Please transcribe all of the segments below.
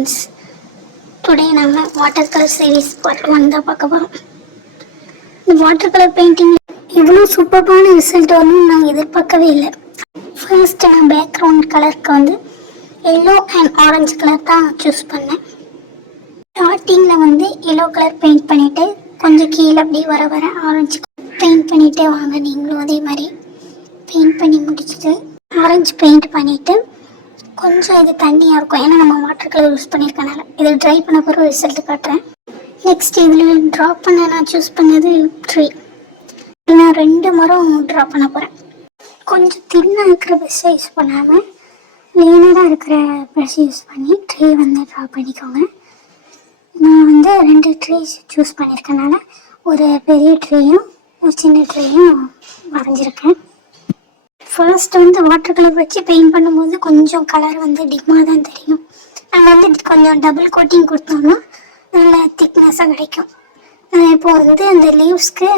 Friends, today நம்ம water colour series part 1 தான் பார்க்க போகிறோம். இந்த வாட்டர் கலர் பெயிண்டிங் இவ்வளோ சூப்பரான ரிசல்ட் வரணும்னு நான் எதிர்பார்க்கவே இல்லை. ஃபர்ஸ்ட் நான் பேக்ரவுண்ட் கலருக்கு வந்து எல்லோ அண்ட் ஆரஞ்சு கலர் தான் சூஸ் பண்ணேன். ஸ்டார்டிங்கில் வந்து எல்லோ கலர் பெயிண்ட் பண்ணிவிட்டு கொஞ்சம் கீழே அப்படி வர வர ஆரஞ்சு பெயிண்ட் பண்ணிகிட்டே வாங்க. நீங்களும் அதே மாதிரி பெயிண்ட் பண்ணி முடிச்சுட்டு ஆரஞ்சு பெயிண்ட் பண்ணிவிட்டு கொஞ்சம் இது தண்ணியாக இருக்கும், ஏன்னா நம்ம வாட்டர் கலர் யூஸ் பண்ணியிருக்கனால. இதில் ட்ரை பண்ண போகிற ரிசல்ட் காட்டுறேன். நெக்ஸ்ட் இதில் ட்ரா பண்ண நான் சூஸ் பண்ணது ட்ரீ. நான் 2 மரம் ட்ரா பண்ண போகிறேன். கொஞ்சம் தின்னாக இருக்கிற ப்ரெஷ்ஷை யூஸ் பண்ணாமல் லீனராக இருக்கிற ப்ரெஷ் யூஸ் பண்ணி ட்ரீ வந்து ட்ரா பண்ணிக்கோங்க. நான் வந்து 2 ட்ரீஸ் சூஸ் பண்ணியிருக்கனால ஒரு பெரிய ட்ரீயும் ஒரு சின்ன ட்ரீயும் வரைஞ்சிருக்கேன். ஃபர்ஸ்ட் வந்து வாட்டர் கலர் வச்சு பெயிண்ட் பண்ணும்போது கொஞ்சம் கலர் வந்து டிம்மாக தான் தெரியும். நம்ம வந்து கொஞ்சம் டபுள் கோட்டிங் கொடுத்தோம்னா நல்ல திக்னஸாக கிடைக்கும். இப்போ வந்து அந்த லீவ்ஸ்க்கு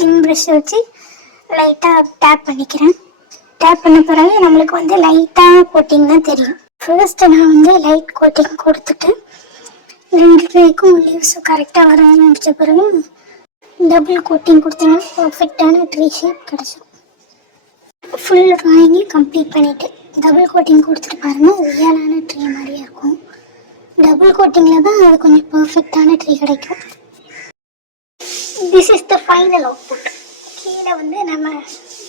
தின் ப்ரெஷ்ஷை வச்சு லைட்டாக டேப் பண்ணிக்கிறேன். டேப் பண்ண பிறகு நம்மளுக்கு வந்து லைட்டாக கோட்டிங் தான் தெரியும். ஃபர்ஸ்ட்டு நான் வந்து லைட் கோட்டிங் கொடுத்துட்டு 2 ட்ரீக்கும் லீவ்ஸும் கரெக்டாக வரைஞ்சி முடித்த பிறகு டபுள் கோட்டிங் கொடுத்தீங்கன்னா பர்ஃபெக்டான ட்ரீ ஷேப் கிடச்சிடும். ஃபுல் ட்ராயிங்கையும் கம்ப்ளீட் பண்ணிவிட்டு டபுள் கோட்டிங் கொடுத்துட்டு பாருங்கள், ரியலான ட்ரீ மாதிரியே இருக்கும். டபுள் கோட்டிங்கில் தான் அது கொஞ்சம் பர்ஃபெக்டான ட்ரீ கிடைக்கும். This is the final output. கீழே வந்து நம்ம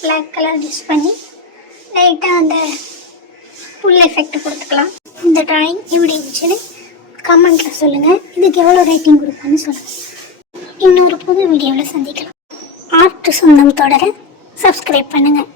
பிளாக் கலர் யூஸ் பண்ணி லைட்டாக அந்த ஃபுல் எஃபெக்ட் கொடுத்துக்கலாம். இந்த ட்ராயிங் எப்படி இருந்துச்சுன்னு கமெண்ட்டில் சொல்லுங்கள். இதுக்கு எவ்வளோ ரேட்டிங் கொடுப்பேன்னு சொல்லுங்கள். இன்னொரு புது வீடியோவில் சந்திக்கலாம். ஆர்ட் சொந்தம் தொடர சப்ஸ்கிரைப் பண்ணுங்கள்.